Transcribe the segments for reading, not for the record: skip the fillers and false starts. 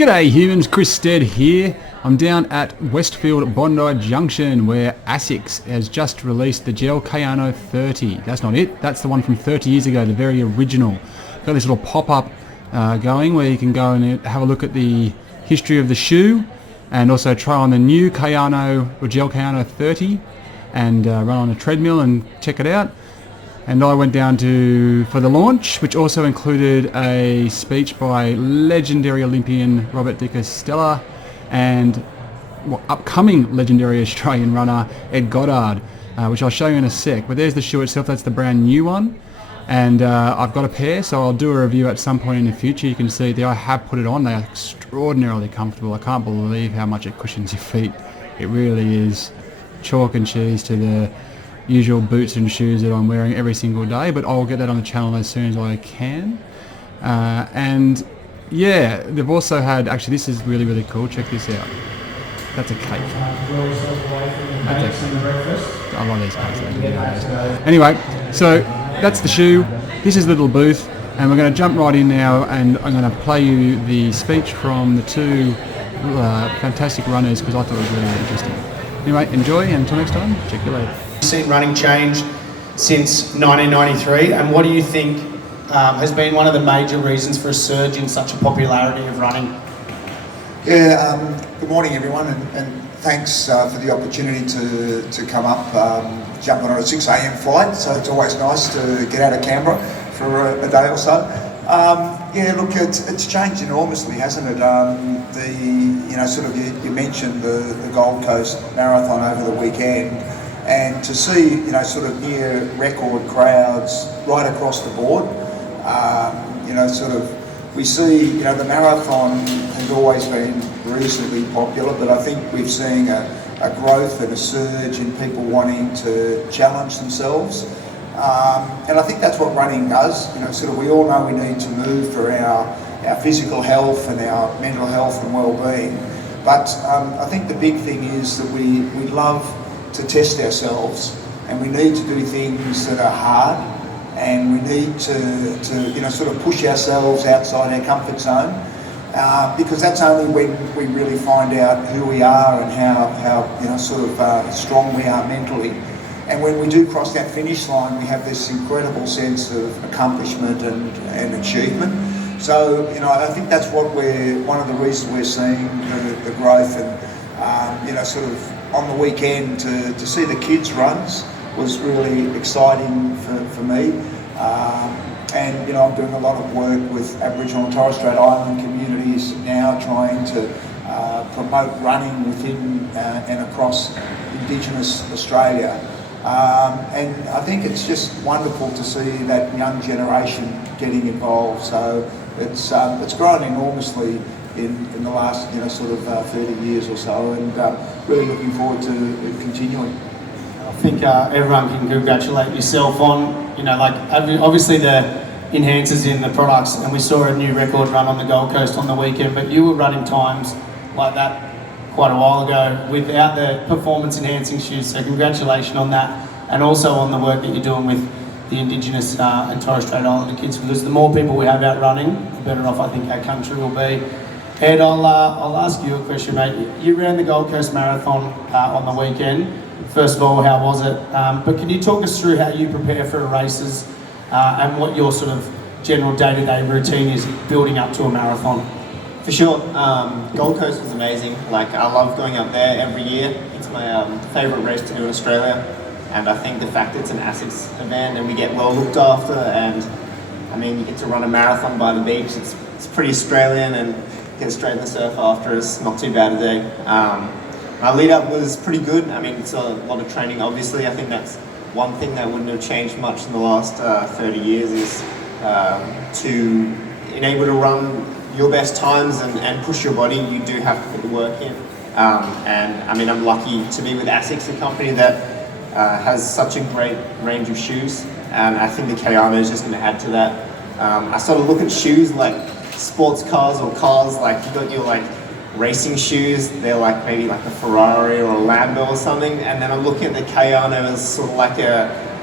G'day humans, Chris Stead here. I'm down at Westfield Bondi Junction where Asics has just released the Gel-Kayano 30. That's not it, that's the one from 30 years ago, the very original. Got this little pop-up going where you can go and have a look at the history of the shoe and also try on the new Kayano or Gel-Kayano 30 and run on a treadmill and check it out. And I went down for the launch, which also included a speech by legendary Olympian Robert de Castella and upcoming legendary Australian runner Ed Goddard, which I'll show you in a sec. But there's the shoe itself, that's the brand new one. And I've got a pair, so I'll do a review at some point in the future. You can see there I have put it on. They are extraordinarily comfortable. I can't believe how much it cushions your feet. It really is chalk and cheese to the usual boots and shoes that I'm wearing every single day, but I'll get that on the channel as soon as I can. And yeah, they've also had, actually this is really, really cool, check this out. That's a cake. I love these cakes. Anyway, so that's the shoe, this is the little booth, and we're going to jump right in now and I'm going to play you the speech from the two fantastic runners because I thought it was really interesting. Anyway, enjoy and until next time, check you later. Seen running change since 1993, and what do you think has been one of the major reasons for a surge in such a popularity of running? Yeah, good morning everyone, and thanks for the opportunity to come up, jump on a 6 a.m. flight, so it's always nice to get out of Canberra for a day or so. Yeah, look, it's changed enormously, hasn't it? You mentioned the Gold Coast Marathon over the weekend, and to see, near record crowds right across the board, we see, the marathon has always been reasonably popular, but I think we're seeing a growth and a surge in people wanting to challenge themselves. And I think that's what running does. We all know we need to move for our physical health and our mental health and well-being. But I think the big thing is that we love to test ourselves, and we need to do things that are hard, and we need to push ourselves outside our comfort zone, because that's only when we really find out who we are and how strong we are mentally. And when we do cross that finish line, we have this incredible sense of accomplishment and achievement. So, I think that's what one of the reasons we're seeing the growth, and on the weekend to see the kids' runs was really exciting for me. And I'm doing a lot of work with Aboriginal and Torres Strait Island communities now, trying to promote running within and across Indigenous Australia. And I think it's just wonderful to see that young generation getting involved. So it's grown enormously in the last 30 years or so, and really looking forward to it continuing. I think everyone can congratulate yourself on, obviously the enhancers in the products, and we saw a new record run on the Gold Coast on the weekend, but you were running times like that quite a while ago without the performance enhancing shoes, so congratulations on that, and also on the work that you're doing with the Indigenous and Torres Strait Islander kids, because the more people we have out running, the better off I think our country will be. Ed, I'll ask you a question, mate. You ran the Gold Coast Marathon on the weekend. First of all, how was it? But can you talk us through how you prepare for races and what your sort of general day-to-day routine is building up to a marathon? For sure. Gold Coast was amazing. I love going up there every year. It's my favourite race to do in Australia. And I think the fact it's an Asics event and we get well looked after, and you get to run a marathon by the beach. It's pretty Australian, and get straight in the surf after is not too bad a day. My lead up was pretty good. It's a lot of training, obviously. I think that's one thing that wouldn't have changed much in the last 30 years is to enable to run your best times and push your body. You do have to put the work in. I'm lucky to be with Asics, a company that has such a great range of shoes, and I think the Kayano is just going to add to that. I sort of look at shoes like sports cars or cars, you got your racing shoes, they're maybe a Ferrari or a Lambo or something, and then I'm looking at the Kayano as sort of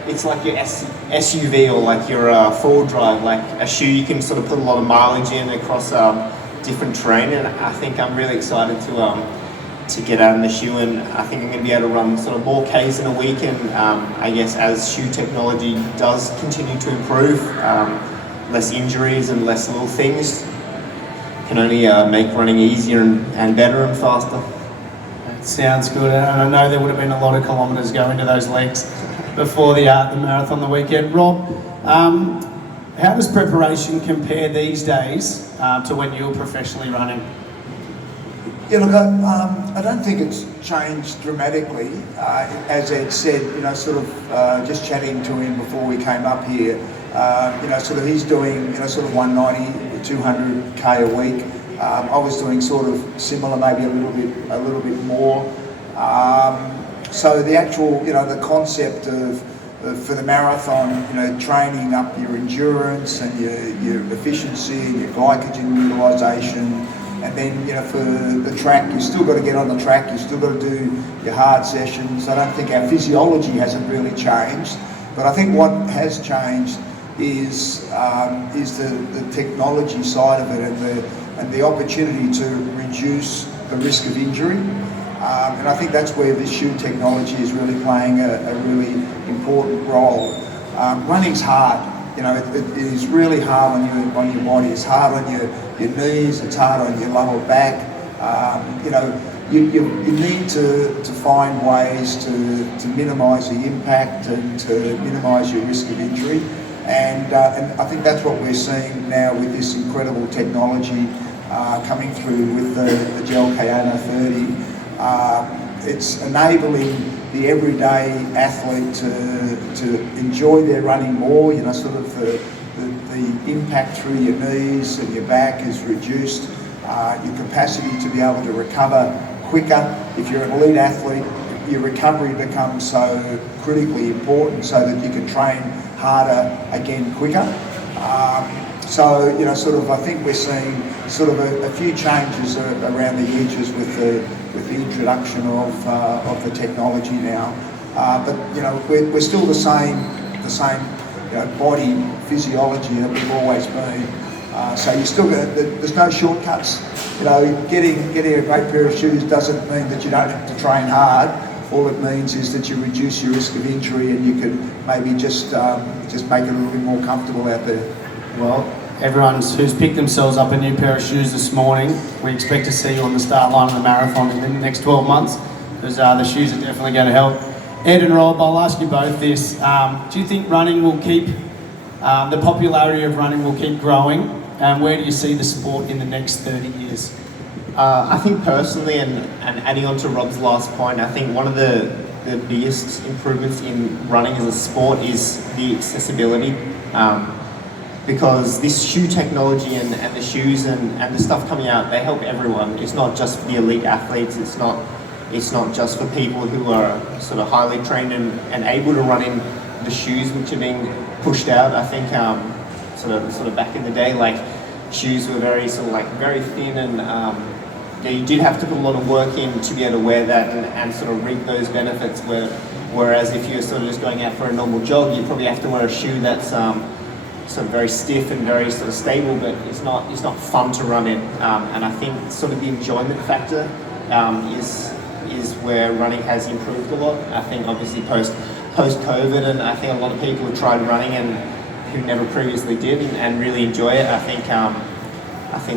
it's like your SUV or your four-wheel drive, a shoe you can sort of put a lot of mileage in across different terrain, and I think I'm really excited to get out in the shoe, and I think I'm going to be able to run sort of more Ks in a week, and I guess as shoe technology does continue to improve, less injuries and less little things can only make running easier and better and faster. Sounds good, and I know there would have been a lot of kilometres going to those legs before the marathon the weekend. Rob, how does preparation compare these days to when you were professionally running? Yeah, look, I don't think it's changed dramatically. As Ed said, sort of just chatting to him before we came up here, sort of he's doing, sort of 190, 200k a week. I was doing sort of similar, maybe a little bit more. So the actual, the concept of for the marathon, training up your endurance and your efficiency and your glycogen utilisation. And then, for the track, you've still got to get on the track, you've still got to do your hard sessions. I don't think our physiology hasn't really changed, but I think what has changed is the technology side of it and the opportunity to reduce the risk of injury. And I think that's where this shoe technology is really playing a really important role. Running's hard. It is really hard on your body. It's hard on your knees. It's hard on your lower back. You need to find ways to minimise the impact and to minimise your risk of injury. And I think that's what we're seeing now with this incredible technology coming through with the Gel-Kayano 30. It's enabling the everyday athlete to enjoy their running more. Sort of the impact through your knees and your back is reduced. Your capacity to be able to recover quicker. If you're an elite athlete, your recovery becomes so critically important so that you can train harder again quicker. Sort of I think we're seeing sort of a few changes around the edges with the introduction of the technology now. But we're still the same body physiology that we've always been. So you still there's no shortcuts. Getting a great pair of shoes doesn't mean that you don't have to train hard. All it means is that you reduce your risk of injury and you can maybe just make it a little bit more comfortable out there. Well, everyone who's picked themselves up a new pair of shoes this morning, we expect to see you on the start line of the marathon in the next 12 months, because the shoes are definitely going to help. Ed and Rob, I'll ask you both this. Do you think running will keep, the popularity of running will keep growing, and where do you see the sport in the next 30 years? I think personally, and adding on to Rob's last point, I think one of the biggest improvements in running as a sport is the accessibility. Because this shoe technology and the shoes and the stuff coming out, they help everyone. It's not just for the elite athletes, it's not just for people who are sort of highly trained and able to run in the shoes which are being pushed out. I think sort of back in the day, like, shoes were very thin, and you did have to put a lot of work in to be able to wear that and sort of reap those benefits, whereas if you're sort of just going out for a normal jog, you probably have to wear a shoe that's sort of very stiff and very sort of stable, but it's not fun to run in. And I think sort of the enjoyment factor is where running has improved a lot. I think obviously post COVID, and I think a lot of people have tried running and who never previously did and really enjoy it. I think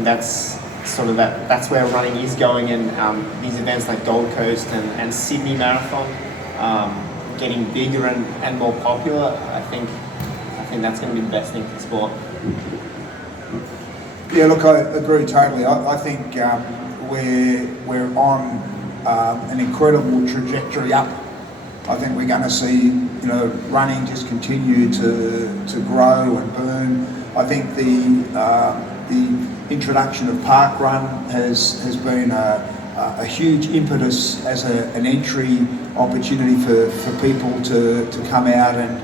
that's sort of that's where running is going, and these events like Gold Coast and Sydney Marathon getting bigger and more popular. I think that's going to be the best thing for the sport. Yeah, look, I agree totally. I think we're on an incredible trajectory up. I think we're going to see running just continue to grow and boom. I think the introduction of Park Run has been a huge impetus as an entry opportunity for people to come out and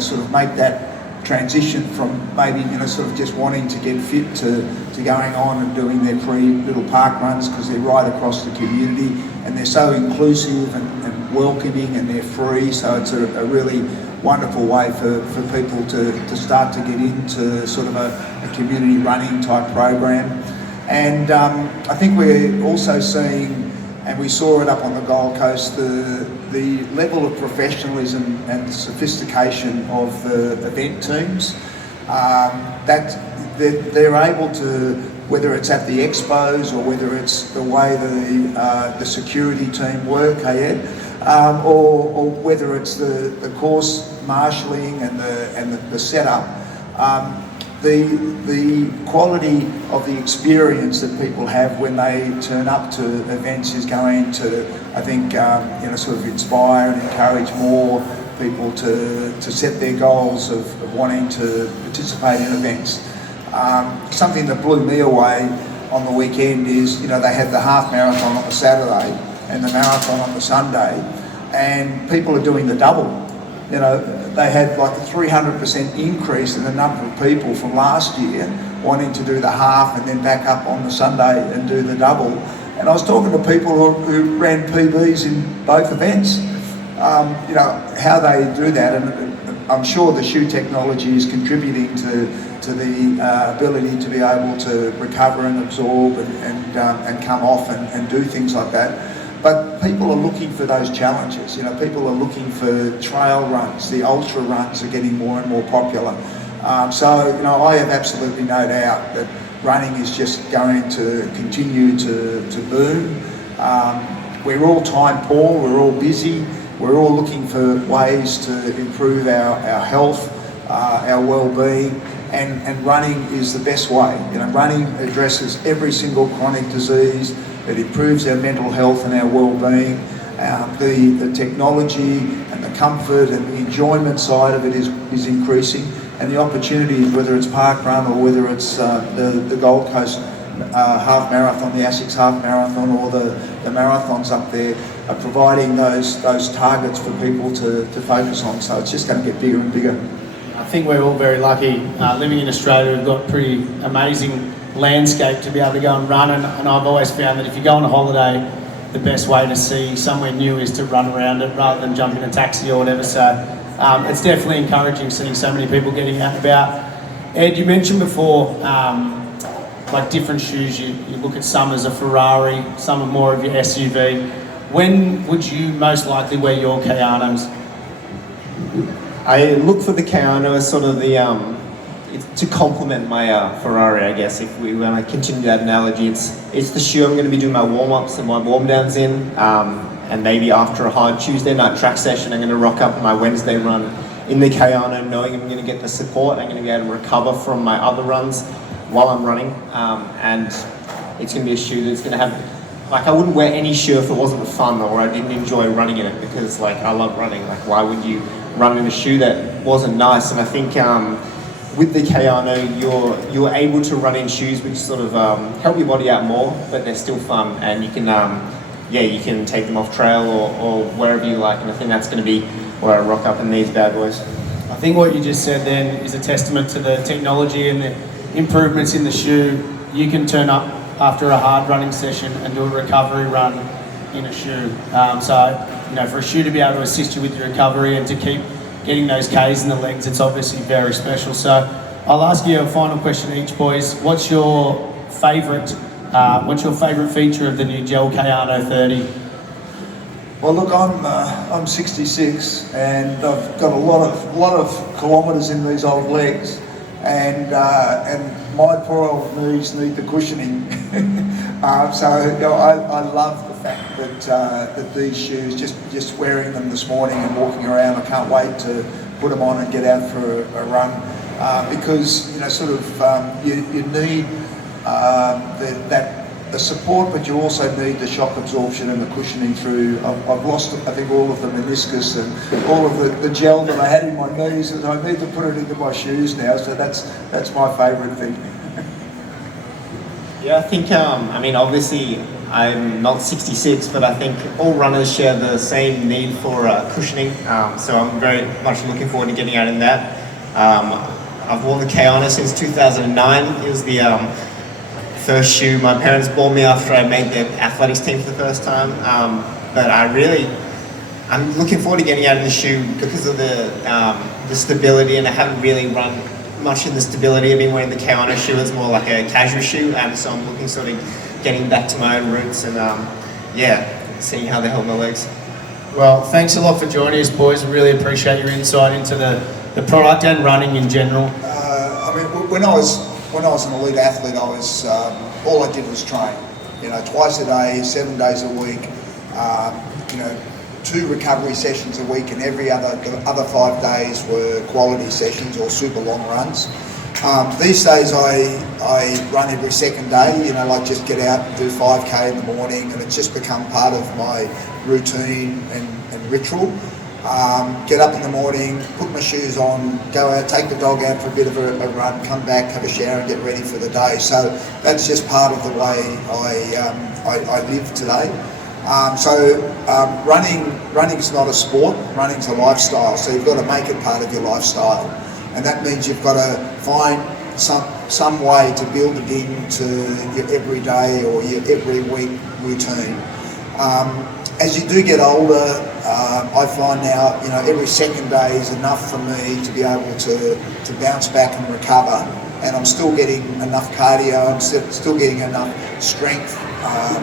sort of make that transition from maybe sort of just wanting to get fit to going on and doing their free little park runs, because they're right across the community and they're so inclusive and welcoming and they're free. So it's a really wonderful way for people to start to get into sort of a community running type program. And I think we're also seeing, and we saw it up on the Gold Coast, the level of professionalism and sophistication of the event teams, that they're able to, whether it's at the expos or whether it's the way the security team work, or whether it's the course marshalling and the setup, the quality of the experience that people have when they turn up to events is going to, I think, sort of inspire and encourage more people to set their goals of wanting to participate in events. Something that blew me away on the weekend is, they had the half marathon on the Saturday and the marathon on the Sunday, and people are doing the double. They had like a 300% increase in the number of people from last year wanting to do the half and then back up on the Sunday and do the double. And I was talking to people who ran PBs in both events, how they do that, and I'm sure the shoe technology is contributing to the ability to be able to recover and absorb and come off and do things like that. But people are looking for those challenges. People are looking for trail runs. The ultra runs are getting more and more popular. So I have absolutely no doubt that running is just going to continue to boom. We're all time poor. We're all busy. We're all looking for ways to improve our health, our well-being, and running is the best way. Running addresses every single chronic disease. It improves our mental health and our well-being. The technology and the comfort and the enjoyment side of it is increasing, and the opportunities, whether it's park run or whether it's the Gold Coast half marathon, the Asics half marathon, or the marathons up there, are providing those targets for people to focus on. So it's just going to get bigger and bigger. I think we're all very lucky. Living in Australia, we've got pretty amazing landscape to be able to go and run, and I've always found that if you go on a holiday, the best way to see somewhere new is to run around it rather than jump in a taxi or whatever. So it's definitely encouraging seeing so many people getting out and about. Ed, you mentioned before like different shoes. You look at some as a Ferrari, some are more of your SUV. When would you most likely wear your Kayanos? I look for the Kayano as sort of the to complement my Ferrari, I guess. If we want to continue that analogy, it's the shoe I'm going to be doing my warm-ups and my warm-downs in, and maybe after a hard Tuesday night track session, I'm going to rock up my Wednesday run in the Kayano, knowing I'm going to get the support. I'm going to be able to recover from my other runs while I'm running, and it's going to be a shoe that's going to have, like, I wouldn't wear any shoe if it wasn't fun or I didn't enjoy running in it, because like I love running. Like, why would you run in a shoe that wasn't nice? And I think with the Kayano, you're able to run in shoes which sort of help your body out more, but they're still fun, and you can you can take them off trail or wherever you like. And I think that's going to be where I rock up in these bad boys. I think what you just said then is a testament to the technology and the improvements in the shoe. You can turn up after a hard running session and do a recovery run in a shoe. For a shoe to be able to assist you with your recovery and to keep getting those Ks in the legs, it's obviously very special. So I'll ask you a final question each, boys. What's your favourite feature of the new Gel-Kayano 30? Well, look, I'm 66 and I've got a lot of kilometres in these old legs, and my poor old knees need the cushioning. I love the fact that these shoes, just wearing them this morning and walking around, I can't wait to put them on and get out for a run, because you need the support, but you also need the shock absorption and the cushioning through. I've lost, I think, all of the meniscus and all of the gel that I had in my knees, and I need to put it into my shoes now. So that's my favourite thing. Yeah, I think, obviously I'm not 66, but I think all runners share the same need for cushioning. So I'm very much looking forward to getting out in that. I've worn the Kayano since 2009. It was the first shoe my parents bought me after I made the athletics team for the first time. But I'm looking forward to getting out of the shoe because of the stability, and I haven't really run much in the stability. I've been wearing the Kayano shoe as more like a casual shoe, and so I'm looking sort of getting back to my own roots and seeing how they help my legs. Well, thanks a lot for joining us, boys. Really appreciate your insight into the product and running in general. I mean, when I was an elite athlete, I was all I did was train. You know, twice a day, 7 days a week. 2 recovery sessions a week, and the other 5 days were quality sessions or super long runs. These days I run every second day, you know, like just get out and do 5K in the morning, and it's just become part of my routine and ritual. Get up in the morning, put my shoes on, go out, take the dog out for a bit of a run, come back, have a shower and get ready for the day. So that's just part of the way I live today. Running's not a sport, running's a lifestyle, so you've got to make it part of your lifestyle. And that means you've got to find some way to build it into your everyday or your every week routine. As you do get older, I find now, you know, every second day is enough for me to be able to bounce back and recover. And I'm still getting enough cardio, I'm still getting enough strength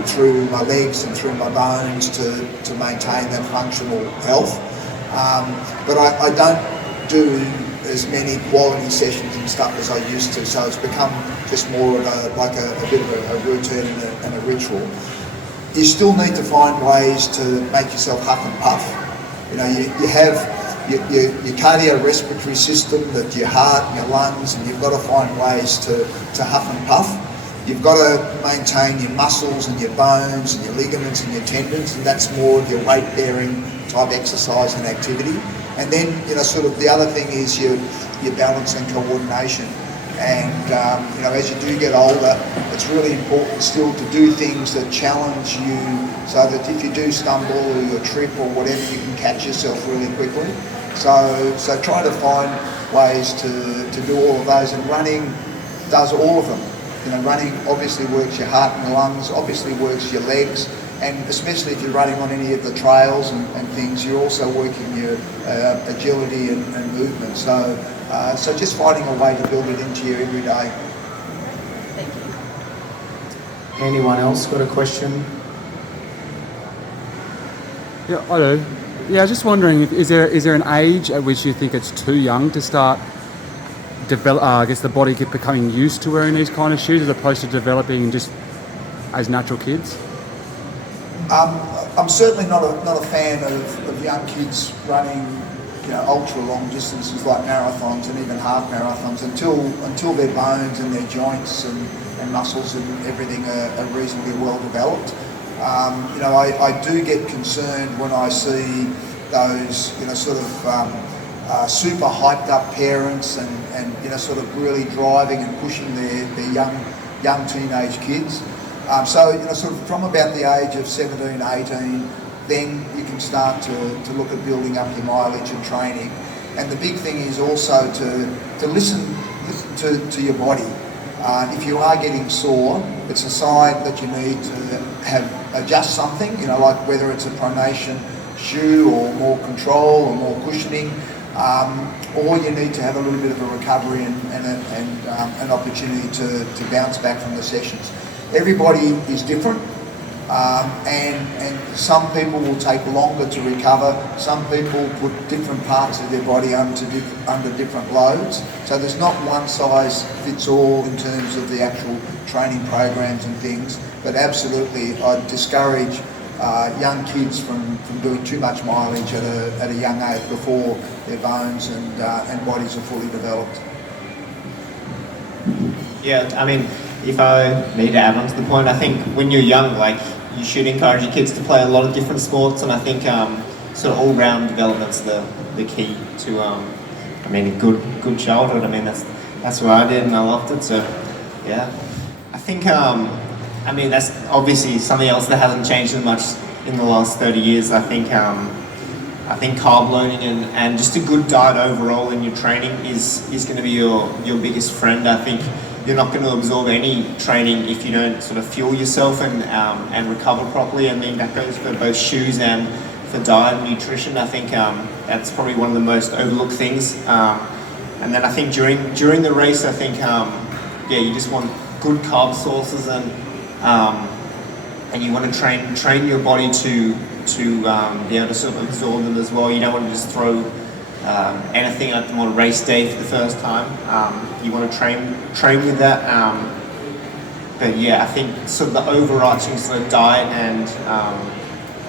through my legs and through my bones to maintain that functional health. But I don't do as many quality sessions and stuff as I used to, so it's become just more of a bit of a routine and a ritual. You still need to find ways to make yourself huff and puff. You know, you have your cardiorespiratory system, that your heart and your lungs, and you've got to find ways to huff and puff. You've got to maintain your muscles and your bones and your ligaments and your tendons, and that's more of your weight-bearing type exercise and activity. And then, you know, sort of the other thing is your balance and coordination. And, you know, as you do get older, it's really important still to do things that challenge you, so that if you do stumble or you trip or whatever, you can catch yourself really quickly. So try to find ways to do all of those, and running does all of them. You know, running obviously works your heart and lungs, obviously works your legs, and especially if you're running on any of the trails and things, you're also working your agility and movement. So just finding a way to build it into your everyday. Thank you. Anyone else got a question? Yeah, I do. Yeah, I was just wondering, is there an age at which you think it's too young to start develop? I guess the body becoming used to wearing these kind of shoes, as opposed to developing just as natural kids. I'm certainly not a fan of young kids running, you know, ultra long distances like marathons and even half marathons until their bones and their joints and muscles and everything are reasonably well developed. You know, I do get concerned when I see those, you know, sort of super hyped up parents and you know, sort of really driving and pushing their young teenage kids. So, you know, sort of from about the age of 17, 18, then you can start to look at building up your mileage and training. And the big thing is also to listen to your body. If you are getting sore, it's a sign that you need to adjust something, you know, like whether it's a pronation shoe or more control or more cushioning, or you need to have a little bit of a recovery and an opportunity to bounce back from the sessions. Everybody is different, and some people will take longer to recover. Some people put different parts of their body under different loads. So there's not one size fits all in terms of the actual training programs and things. But absolutely, I'd discourage young kids from doing too much mileage at a young age before their bones and bodies are fully developed. Yeah, I mean, if I need to add on to the point, I think when you're young, like, you should encourage your kids to play a lot of different sports, and I think sort of all-round development's the key to, I mean, a good childhood. I mean, that's what I did, and I loved it. So, yeah, I think, I mean, that's obviously something else that hasn't changed as much in the last 30 years. I think carb loading and just a good diet overall in your training is going to be your biggest friend. I think you're not going to absorb any training if you don't sort of fuel yourself and recover properly. I mean, that goes for both shoes and for diet and nutrition. I think that's probably one of the most overlooked things. and then I think during the race, I think yeah, you just want good carb sources, and you want to train your body to be able to sort of absorb them as well. You don't want to just throw anything at them on race day for the first time. You want to train with that. But yeah, I think sort of the overarching sort of diet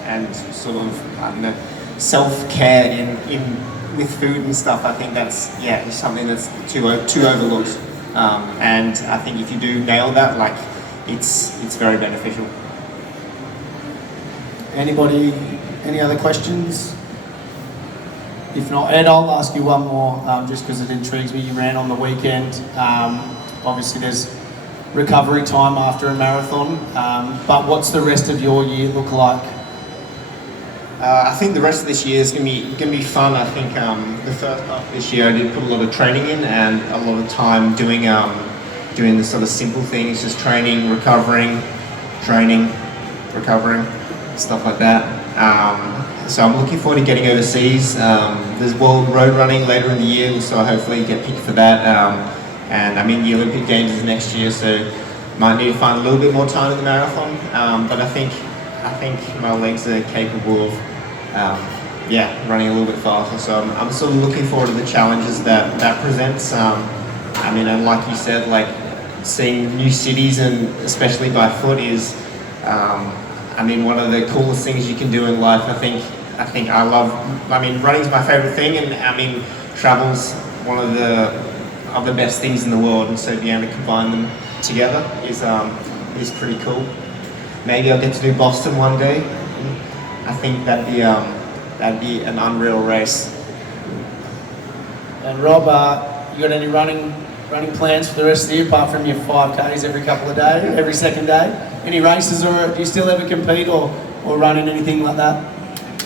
and sort of, I don't know, self-care in with food and stuff. I think that's something that's too overlooked. And I think if you do nail that, like it's very beneficial. Anybody, any other questions? If not, Ed, I'll ask you one more, just because it intrigues me. You ran on the weekend. Obviously, there's recovery time after a marathon, but what's the rest of your year look like? I think the rest of this year is gonna be fun. I think the first half of this year I did put a lot of training in and a lot of time doing the sort of simple things, just training, recovering, stuff like that. So I'm looking forward to getting overseas. There's World Road Running later in the year, so hopefully get picked for that. And I mean the Olympic Games is next year, so might need to find a little bit more time in the marathon. But I think my legs are capable of running a little bit faster. So I'm sort of looking forward to the challenges that presents. I mean, and like you said, like seeing new cities and especially by foot is, I mean, one of the coolest things you can do in life. I think running's my favorite thing, and I mean, travel's one of the best things in the world, and so being able to combine them together is pretty cool. Maybe I'll get to do Boston one day. I think that'd be an unreal race. And Rob, you got any running plans for the rest of the year apart from your 5Ks every second day? Any races, or do you still ever compete or run in anything like that?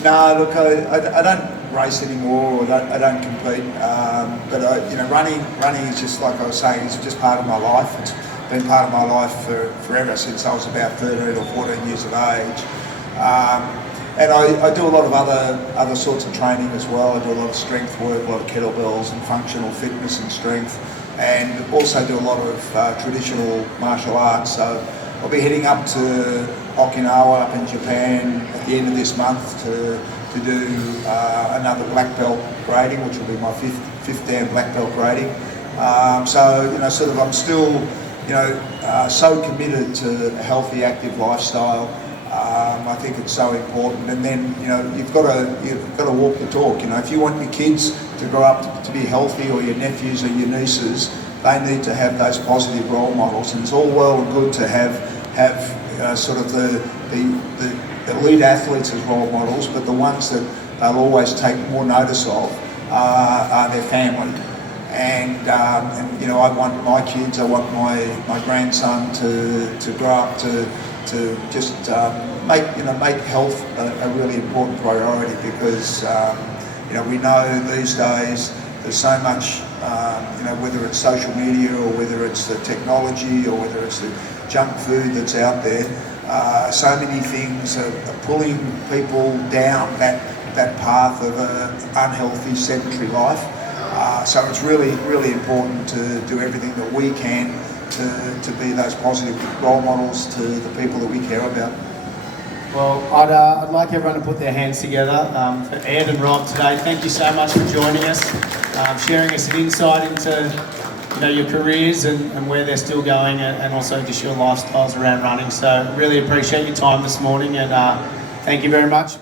No, look, I don't race anymore, or I don't compete. But running is just, like I was saying, it's just part of my life. It's been part of my life forever, since I was about 13 or 14 years of age. And I do a lot of other sorts of training as well. I do a lot of strength work, a lot of kettlebells and functional fitness and strength, and also do a lot of traditional martial arts. So I'll be heading up to Okinawa up in Japan at the end of this month to do another black belt grading, which will be my fifth Dan black belt grading. So sort of I'm still so committed to a healthy, active lifestyle. I think it's so important, and then you've got to walk the talk. If you want your kids to grow up to be healthy, or your nephews or your nieces, they need to have those positive role models. And it's all well and good to have sort of the elite athletes as role models, but the ones that they'll always take more notice of are their family. And I want my kids, I want my grandson to grow up to just make health a really important priority, because we know these days there's so much, whether it's social media or whether it's the technology or whether it's the junk food that's out there, so many things are pulling people down that path of an unhealthy, sedentary life. So it's really, really important to do everything that we can to be those positive role models to the people that we care about. Well, I'd like everyone to put their hands together for Ed and Rob today. Thank you so much for joining us, sharing us an insight into your careers and where they're still going, and also just your lifestyles around running. So really appreciate your time this morning, and thank you very much.